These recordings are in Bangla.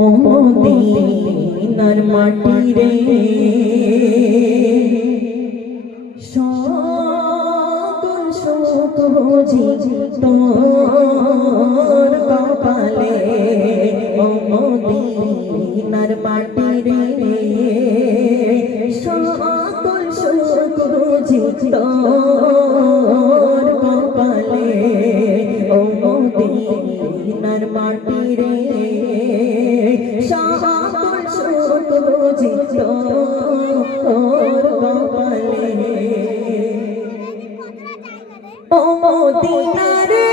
ও মদিনার মাটি রে সকল সুখ বুঝি তোর কপালে। ও মদিনার মাটি রে সকল সুখ বুঝি তোর কপালে। ও মদিনার মাটি রে সকল সুখ বুঝি তোর কপালে। ও মদিনা রে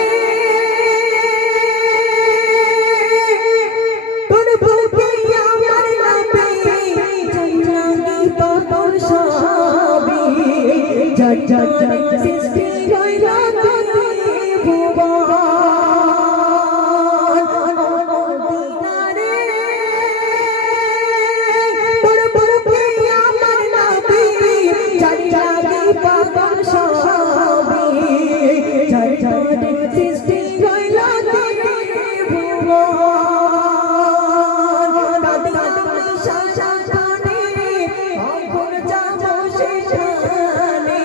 তোর বুকে আমার নবী জানি তোর সবই জানি সৃষ্টি হইল ভুবন। মদিনা রে তোর বুকে আমার নবী জানি তোর সবই জানি সৃষ্টি হইল ভুবন। দাদি শাসনে অঙ্কুর যাব সেখানে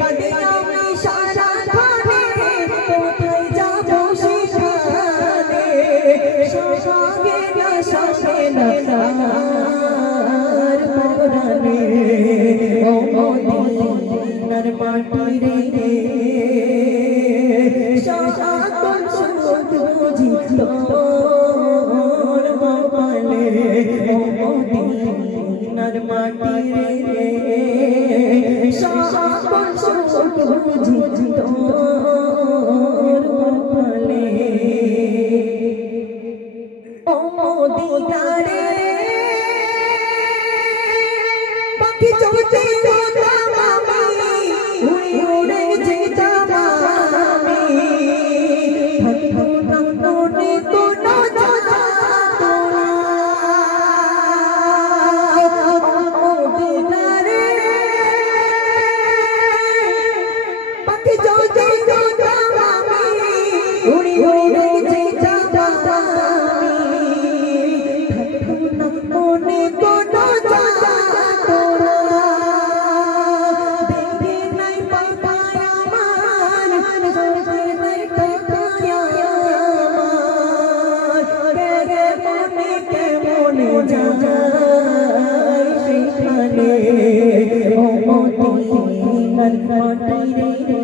দাদি আমি শাসনে কোথায় যাব সেখানে সঙ্গে না সঙ্গে না আর পরানে। ও মদিনার মাটি রে সকল সুখ বুঝি তোর কপালে। ও মদিনার মাটি রে সকল সুখ বুঝি তোর কপালে। ও মদিনা রে পাখি চলতে উড়ে যেতাম আমি থাকতো না মনে কোনো যাতনা। মদিনা রে পাখি চলতে আমি উড়ে যেতাম আমি থাকতো না মনে কোনো যাতনা। ও মদিনার মাটি রে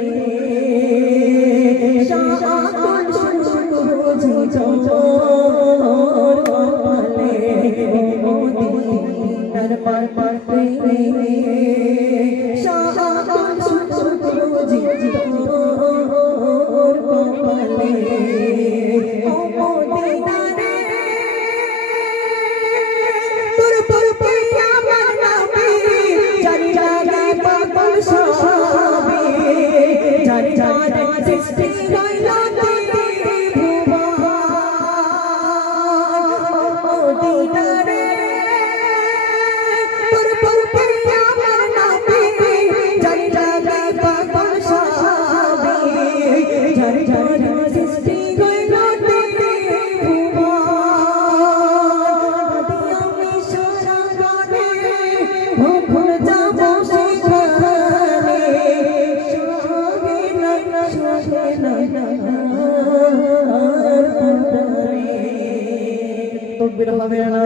সকল সুখ বুঝি তোর কপালে। ও মদিনার মাটি রে সকল সুখ বুঝি তোর কপালে। ও মদিনা রে তোর বুকে আমার নবী জানি পাগল সবই জানি সৃষ্টি হইল ভুবন। মদিনা রে তোর বুকে আমার নবী জানি পাগল সবই জানি সৃষ্টি হইল ভুবন। যাব সেখানে সঙ্গে না আর পরানে। তকবীর হবে না।